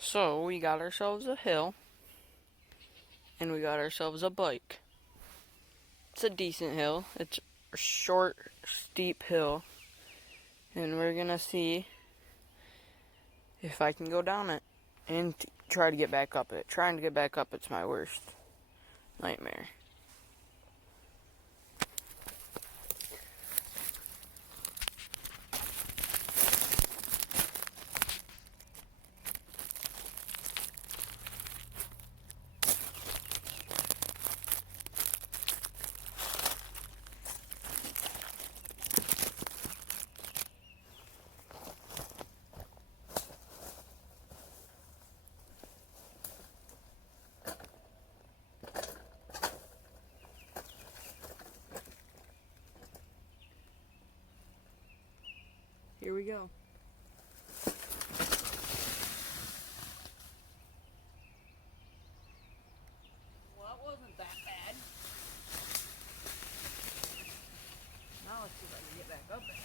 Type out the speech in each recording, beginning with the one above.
So we got ourselves a hill, and we got ourselves a bike. It's a decent hill. It's a short, steep hill, and we're gonna see if I can go down it and try to get back up it. Trying to get back up it's my worst nightmare. Here we go. Well, it wasn't that bad. Now let's see if I can get back up it.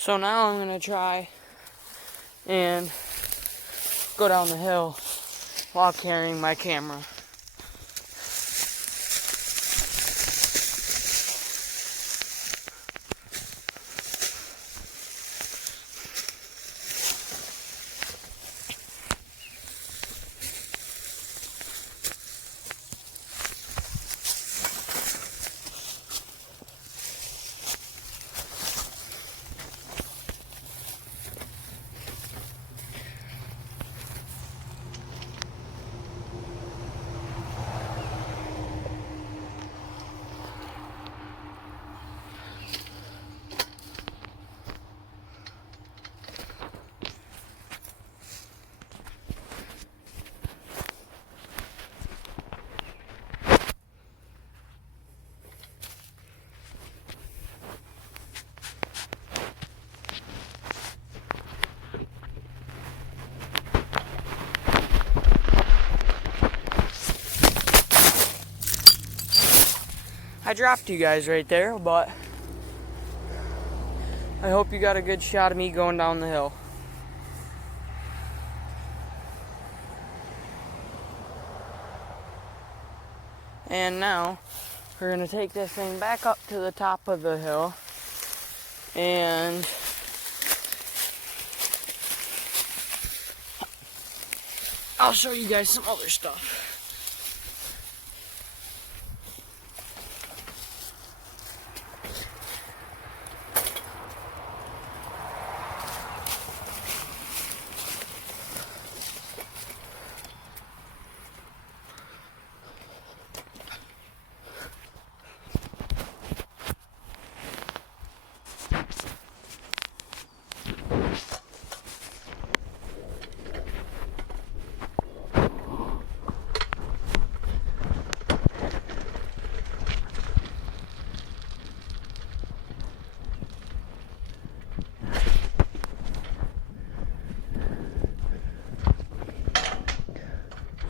So now I'm gonna try and go down the hill while carrying my camera. I dropped you guys right there, but I hope you got a good shot of me going down the hill. And now we're gonna take this thing back up to the top of the hill and I'll show you guys some other stuff.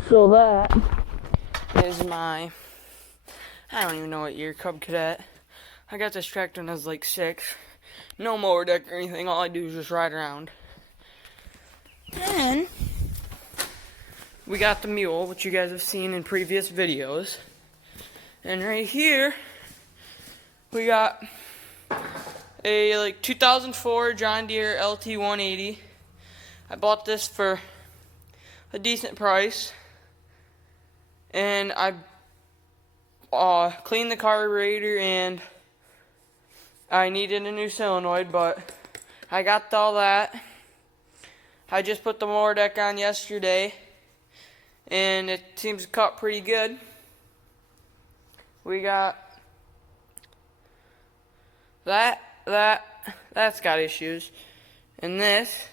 So that is my I don't even know what year, Cub Cadet. I got this tractor when I was like 6. No mower deck or anything, all I do is just ride around. And we got the mule, which you guys have seen in previous videos. And right here, we got a 2004 John Deere LT 180. I bought this for a decent price. And I cleaned the carburetor and I needed a new solenoid, but I got all that. I just put the mower deck on yesterday and it seems to cut pretty good. We got that's got issues. And this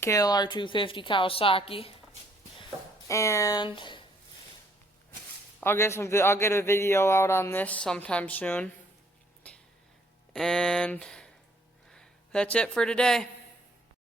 KLR 250 Kawasaki. And I'll get a video out on this sometime soon. And that's it for today.